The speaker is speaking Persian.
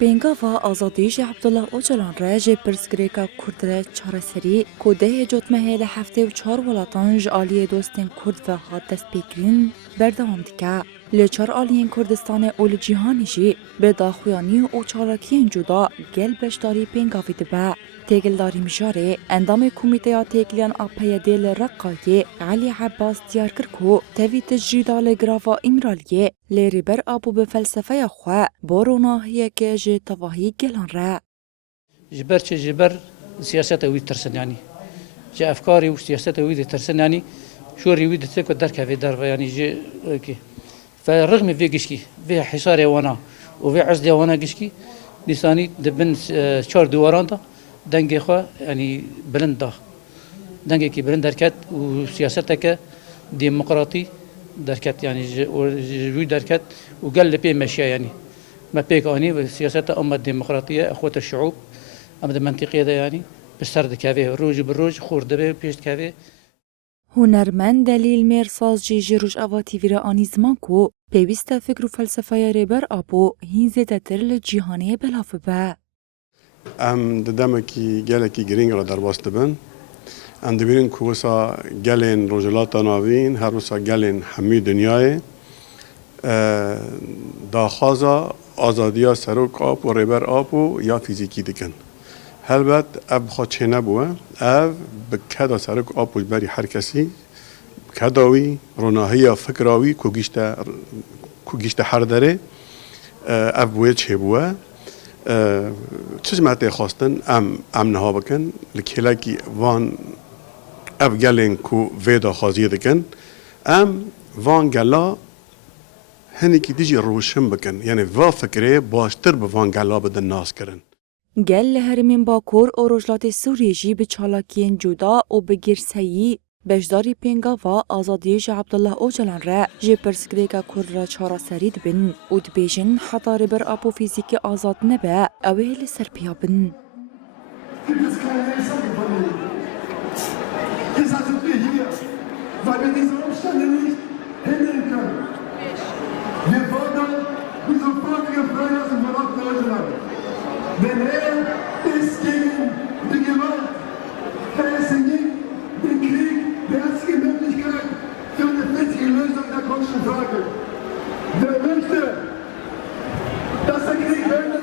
پێنگاوا ئازادیژی عەبدوڵڵا ئۆجەلان رە ji pirsgirêka Kurd re çareserî ku dehê cotmehê li heftê û çar welatan ji aliyê dostên Kurd ve hat destpêkirin berdewam dike. Li çar aliyên Kurdistanê û li cîhanê jî bi daxuyanî û çalakiyên cuda gel beşdarî pêngavî dibe. Têgildarî mijarê endamê komîteya têkiliyan a PYD li Reqqayê Elî Ebbas diyar kir ku tevî tijrîda li girava İmraliyê lêrîber abû bi felsefeya xwe bo ronahiyeke ji tevahî gelan re. Ji ber çi ji ber siyaseta wî tirsin yanî. Ji efkarê û siyaseta wî de tirsin yanî şorî wî dite ku derkeve derve yanî ji فرغم في جشكي في حصار وانا وفي عزل وانا جشكي لساني دبن شار دواران دا دنجي خوا يعني بلند دا دنجي كي بلند دركات وسياستك ديمقراطي دركات يعني جوي دركات وقال لي ماشيه يعني ما بيك اني سياسات امه الديمقراطيه اخوه الشعوب امه المنطقيه ده يعني بسرد كافيه روج بالروج خور دبه بيشت كافيه هنرمند دلیل مرساز جی روش آواتی ویرا آنی زمان کو پیوسته فکر و فلسفه ریبر آبو هین زیده تر لجیهانه بلاف به. ددمکی گلکی گرینگ را در باست بن. دبیرین که وسا گلین رجلات ناوین هر وسا گلین همی دنیای داخازا آزادیا سروک آب و ریبر آبو یا فیزیکی دکن. هلبت اب خاطر نبوده اب بکدا سرک آب بری هر کسی کداوی روناهی فکراوی کوگیشت هر دره اب باید چه بوده چیز ماته خواستن ام نها بکن لکیلا کی وان اب گلین کو ویدا خازی دکن وان گلا هنی کی دیجی روشن بکن یعنی وا فکره باشتر به وان گلا بدن ناس کرن. گل لهرمین باکور و رجلات سوریه جی به چالاکین جدا و به گرسهی بجداری پینگاوا آزادیج عبدالله اوجلان را جی پرسکریکا کرد را چارا سرید بن و دبیجن حتی ربر آبو فیزیک آزاد نبه اوه لسر پیا بن. Wir fordern diese Frage Freiheit und Verantwortung. Denn